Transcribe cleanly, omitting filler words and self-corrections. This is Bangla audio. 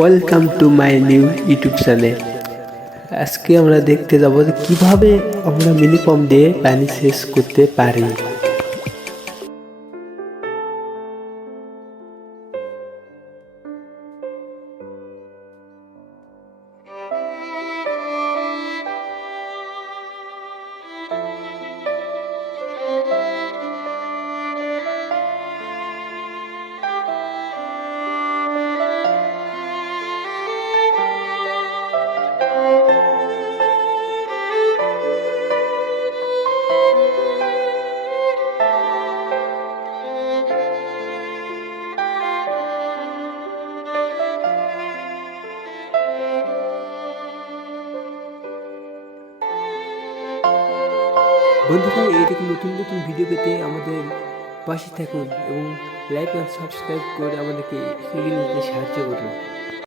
Welcome to my new YouTube channel. আজকে আমরা দেখতে যাব যে কিভাবে আমরা মিনি পাম্প দিয়ে পানি সেচ করতে পারি। বন্ধুরা, এইরকম নতুন নতুন ভিডিও পেতে আমাদের পাশে থাকুন এবং লাইক আর সাবস্ক্রাইব করে আমাদেরকে এগিয়ে নিতে সাহায্য করুন।